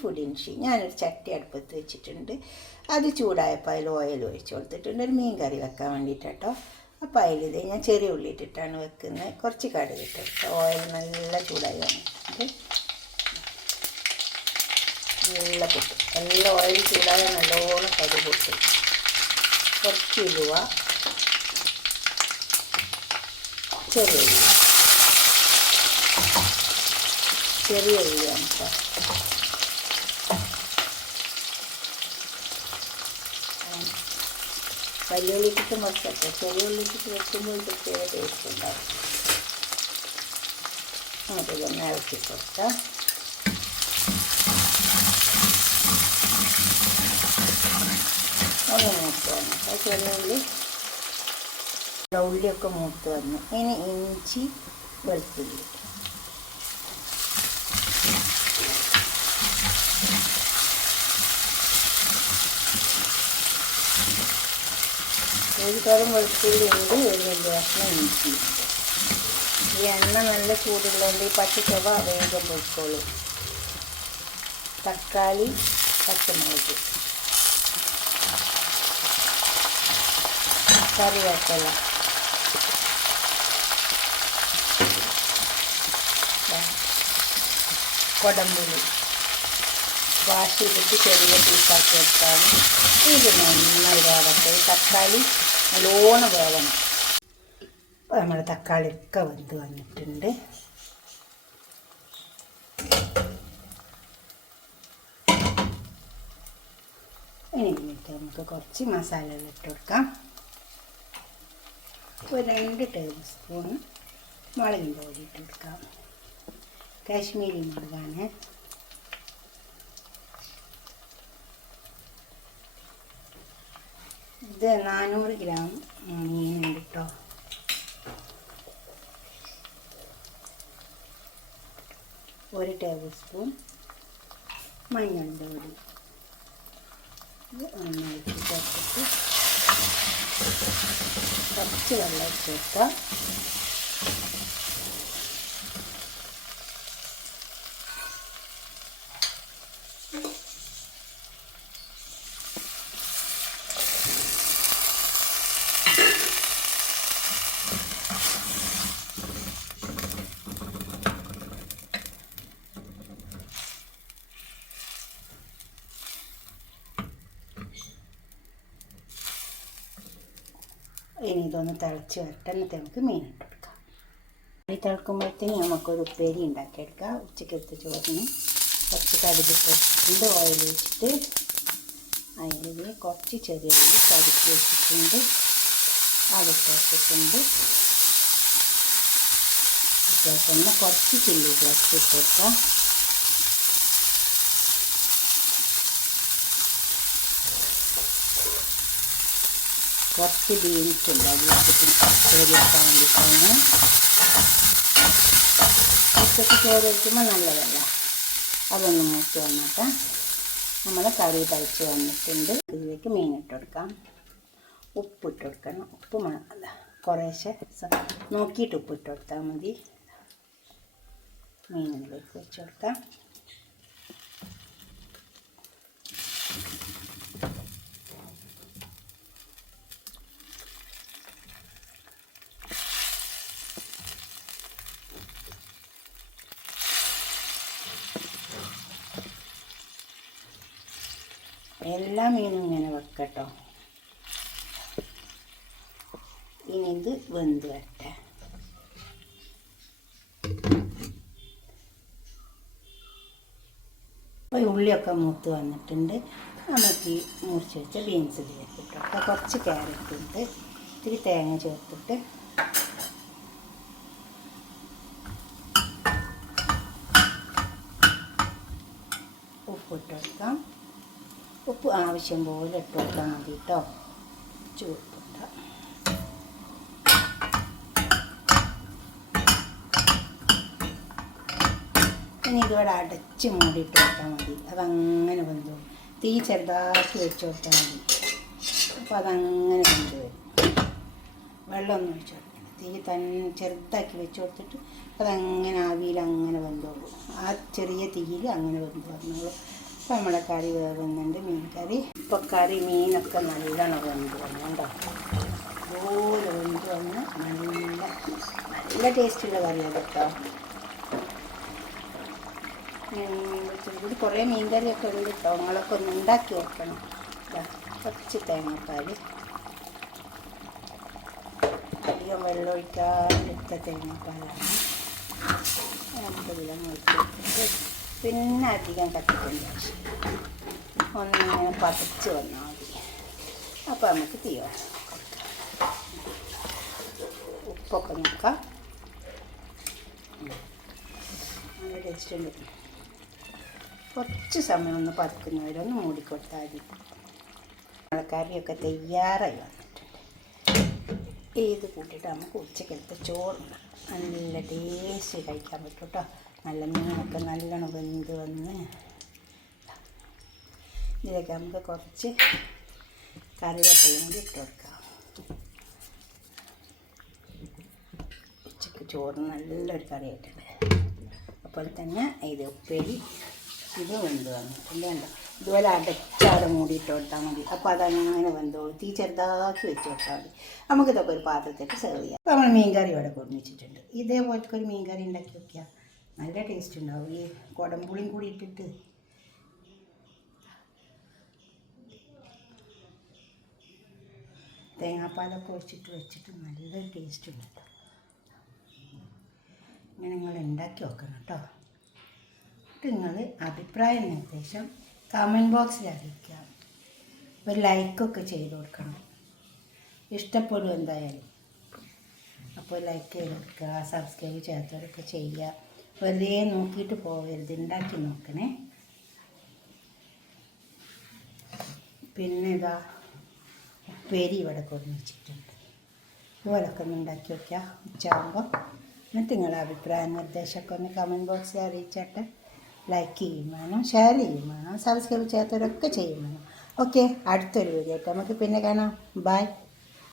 Food ഇൻഷി. ഞാനൊരു ചട്ടി അടുപ്പത്ത് വെച്ചിട്ടുണ്ട്. അത് ചൂടായപ്പോൾ അതിൽ ഓയിൽ ഒഴിച്ച് കൊടുത്തിട്ടുണ്ട്. ഒരു മീൻ കറി വെക്കാൻ വേണ്ടിയിട്ടോ. അപ്പോൾ അതിലിത് ഞാൻ ചെറിയ ഉള്ളി ഇട്ടിട്ടാണ് വെക്കുന്നത്. കുറച്ച് കടുക് ഇട്ടിട്ട് ഓയിൽ നല്ല ചൂടായി വന്നിട്ടുണ്ട്. നല്ല പൊട്ടും. നല്ല ഓയിൽ ചൂടായ നല്ലോണം കടുക് പൊട്ടും. കുറച്ച് ഉലുവ, ചെറിയ ഉള്ളി ഉള്ളിയാണ് കേട്ടോ. വലിയ ഉള്ളിക്കിട്ട് മറിച്ചട്ടെ. ചെറിയ ഉള്ളിക്കിട്ട് വെക്കുമ്പോൾ പ്രത്യേക ടേസ്റ്റ് ഉണ്ടാവും. നമുക്കിതൊന്ന് ഇറക്കി കൊടുക്കാം. ഒന്ന് മൂത്ത് വന്നു. ചെറിയ ഉള്ളിയൊക്കെ മൂത്ത് വന്നു. ഇനി ഇഞ്ചി, വെളുത്തുള്ളി, ഒരു തരം വെളുത്തുള്ളി ഉണ്ട്, ഒരു വലിയ കഷ്ണം ഇഞ്ചി ഉണ്ട്. ഈ എണ്ണ നല്ല ചൂടുള്ളതുകൊണ്ട് ഈ പച്ചച്ചവ വേഗം പൊയ്ക്കോളൂ. തക്കാളി, പച്ചമുളക്, കറിവേപ്പില, കൊടമ്പുളി വാട്ടിയിട്ട് ചെറിയ പീസാക്കി വെച്ചാണ്. ഇത് നന്നായി വേവട്ടെ. തക്കാളി നല്ലോണം വേവണം. ഇപ്പോൾ നമ്മുടെ തക്കാളിയൊക്കെ വെന്ത് വന്നിട്ടുണ്ട്. ഇനി നമുക്ക് കുറച്ച് മസാലകൾ ഇട്ട് കൊടുക്കാം. ഒരു 2 ടേബിൾ സ്പൂൺ മുളകിൻ്റെ പൊടി ഇട്ട് കൊടുക്കാം. കാശ്മീരി മുളകാണ്. ഇത് 400 ഗ്രാം മീനുണ്ട് കേട്ടോ. ഒരു ടേബിൾ സ്പൂൺ മഞ്ഞളിൻ്റെ പൊടി. ഇത് നന്നായിട്ട് ചേർത്തിട്ട് കുറച്ച് വെള്ളം ചേർക്കാം. ഇനി ഇതൊന്ന് തിളച്ച് വരട്ടെ. എന്നിട്ട് നമുക്ക് മീനിട്ട് കൊടുക്കാം. ഈ തിളക്കുമ്പോഴത്തേന് നമുക്കൊരു ഉപ്പേരി ഉണ്ടാക്കിയെടുക്കാം. ഉച്ചക്കത്തെ ചോറിന് കുറച്ച് കടുകിട്ട് ഓയിൽ വെച്ചിട്ട് അതിൽ കുറച്ച് ചെറിയ ഉള്ളി കടുക്കി വെച്ചിട്ടുണ്ട്. അതിട്ട് വെച്ചിട്ടുണ്ട്. ഇപ്പോൾ തന്നെ കുറച്ച് ചില്ലി ഫ്ലെക്സ് ഇട്ട് കൊടുക്കാം. കുറച്ച് ബീൻസ് ഉണ്ട്. അത് ചോറ് വെക്കാൻ വേണ്ടിയിട്ടാണ്. ഉച്ചക്ക് ചോറ് വയ്ക്കുമ്പോൾ നല്ലതല്ല. അതൊന്ന് മൂത്ത് വന്നിട്ട് നമ്മൾ കറി തളിച്ച് വന്നിട്ടുണ്ട്. ഇതിലേക്ക് മീനിട്ട് കൊടുക്കാം. ഉപ്പിട്ട് കൊടുക്കണം. ഉപ്പ് അല്ല, കുറേശ്ശെ നോക്കിയിട്ട് ഉപ്പിട്ട് കൊടുത്താൽ മതി. മീനിലേക്ക് വെച്ച് കൊടുക്കാം. എല്ലാ മീനും ഇങ്ങനെ വെക്കട്ടോ. ഇനി ഇത് വെന്ത് വരട്ടെ. അപ്പോൾ ഉള്ളിയൊക്കെ മൂത്ത് വന്നിട്ടുണ്ട്. നമുക്ക് ഈ മുറിച്ച് വെച്ച ബീൻസ് ചേർത്തിട്ട് അപ്പോൾ കുറച്ച് ക്യാരറ്റ് ഉണ്ട്. ഇത്തിരി തേങ്ങ ചേർത്തിട്ട് ഉപ്പിട്ട് കൊടുക്കാം. ഉപ്പ് ആവശ്യം പോലെ ഇട്ട് കൊടുത്താൽ മതി കേട്ടോ. ചൂടിട്ടാം. ഇനി ഇതുപോലെ അടച്ച് മൂടിയിട്ട് കൊടുത്താൽ മതി. അതങ്ങനെ വെന്തു. തീ ചെറുതാക്കി വെച്ച് കൊടുത്താൽ മതി. അപ്പോൾ അതങ്ങനെ വെന്ത് വരും. വെള്ളമൊന്നും ഒഴിച്ച് കൊടുക്കണം. തീ ചെറുതാക്കി വെച്ച് കൊടുത്തിട്ട് അതങ്ങനെ ആവിയിൽ അങ്ങനെ വെന്തോളൂ. ആ ചെറിയ തീയിൽ അങ്ങനെ വെന്ത് വന്നോളൂ. അപ്പോൾ നമ്മളെ കറി വേവുന്നുണ്ട്, മീൻ കറി. ഇപ്പോൾ കറി മീനൊക്കെ നല്ലോണം വെന്ത് വന്നുണ്ടോ, അതുപോലെ വെന്ത് വന്ന് നല്ല ടേസ്റ്റുള്ള കറിയാണ് കേട്ടോ. ഇവിടെ കുറേ മീൻ കറിയൊക്കെ ഉണ്ട് കേട്ടോ, നിങ്ങളൊക്കെ ഒന്ന് ഉണ്ടാക്കി വെക്കണം. കുറച്ച് തേങ്ങാപ്പാൽ, അധികം വെള്ളം ഒഴിക്കാതെടുത്ത തേങ്ങാപ്പാലാണ്. അതിലെല്ലാം ഒഴിച്ചിട്ട് പിന്നെ അധികം കത്തിക്കേണ്ട ആവശ്യം, ഒന്നിങ്ങനെ പതച്ച് വന്നാൽ മതി. അപ്പോൾ നമുക്ക് തീ കൊടുക്കാം. ഉപ്പൊക്കെ നോക്കാം, നല്ല ടേസ്റ്റ് ഉണ്ട്. കുറച്ച് സമയം ഒന്ന് പതുക്കുന്നവരൊന്ന് മൂടിക്കൊടുത്താൽ മതി. കറിയൊക്കെ തയ്യാറായി വന്നിട്ടുണ്ട്. ഇത് കൂട്ടിയിട്ട് നമുക്ക് ഉച്ചക്കെടുത്ത് ചോറുണ്ട് നല്ല ടേസ്റ്റ് കഴിക്കാൻ പറ്റും കേട്ടോ. നല്ല മീനൊക്കെ നല്ലോണം വെന്ത് വന്ന് ഇതിലേക്ക് നമുക്ക് കുറച്ച് കറിവേപ്പിലയും കൂടി ഇട്ട് കൊടുക്കാം. ഉച്ചക്ക് ചോറ് നല്ലൊരു കറിയായിട്ടുണ്ട്. അപ്പോൾ തന്നെ ഇത് ഉപ്പേരി ഇത് വെന്ത് വന്നിട്ടുണ്ട് കണ്ടോ. ഇതുപോലെ അടച്ചാട് മൂടിയിട്ട് കൊടുത്താൽ മതി. അപ്പോൾ അതങ്ങനെ വെന്തോളൂ. തീ ചെറുതാക്കി വെച്ച് കൊടുത്താൽ മതി. നമുക്കിതൊക്കെ ഒരു പാത്രത്തേക്ക് സെർവ് ചെയ്യാം. അപ്പോൾ നമ്മൾ മീൻ കറി ഇവിടെ കൊണ്ടുവച്ചിട്ടുണ്ട്. ഇതേപോലത്തെ ഒരു മീൻ കറി ഉണ്ടാക്കി വയ്ക്കുക, നല്ല ടേസ്റ്റ് ഉണ്ടാവും. ഈ കുടംപുളിയും കൂടി ഇട്ടിട്ട് തേങ്ങാപ്പാലൊക്കെ ഒഴിച്ചിട്ട് വെച്ചിട്ട് നല്ലൊരു ടേസ്റ്റ് ഉണ്ട് കേട്ടോ. ഇങ്ങനെ നിങ്ങൾ ഉണ്ടാക്കി വെക്കണം കേട്ടോ. നിങ്ങൾ അഭിപ്രായ നിർദ്ദേശം കമൻറ്റ് ബോക്സിൽ അറിയിക്കുക. ഒരു ലൈക്കൊക്കെ ചെയ്ത് കൊടുക്കണം, ഇഷ്ടപ്പെടും എന്തായാലും. അപ്പോൾ ലൈക്ക് ചെയ്ത് കൊടുക്കുക, സബ്സ്ക്രൈബ് ചെയ്യാത്തവരൊക്കെ ചെയ്യുക. വെറുതെ നോക്കിയിട്ട് പോകരുത്, ഉണ്ടാക്കി നോക്കണേ. പിന്നെ ഇതാ ഉപ്പേരി ഇവിടെ കൊണ്ടു വെച്ചിട്ടുണ്ട്. ഇതുപോലൊക്കെ ഒന്ന് ഉണ്ടാക്കി വയ്ക്കുക ഉച്ചയാകുമ്പോൾ. എന്നിട്ട് നിങ്ങളുടെ അഭിപ്രായ നിർദ്ദേശമൊക്കെ ഒന്ന് കമൻറ്റ് ബോക്സിൽ അറിയിച്ചിട്ട് ലൈക്ക് ചെയ്യും വേണം, ഷെയർ ചെയ്യും വേണം, സബ്സ്ക്രൈബ് ചെയ്യാത്തവരൊക്കെ ചെയ്യും വേണം. ഓക്കെ, അടുത്തൊരു വീഡിയോ ആയിട്ട് നമുക്ക് പിന്നെ കാണാം. ബൈ.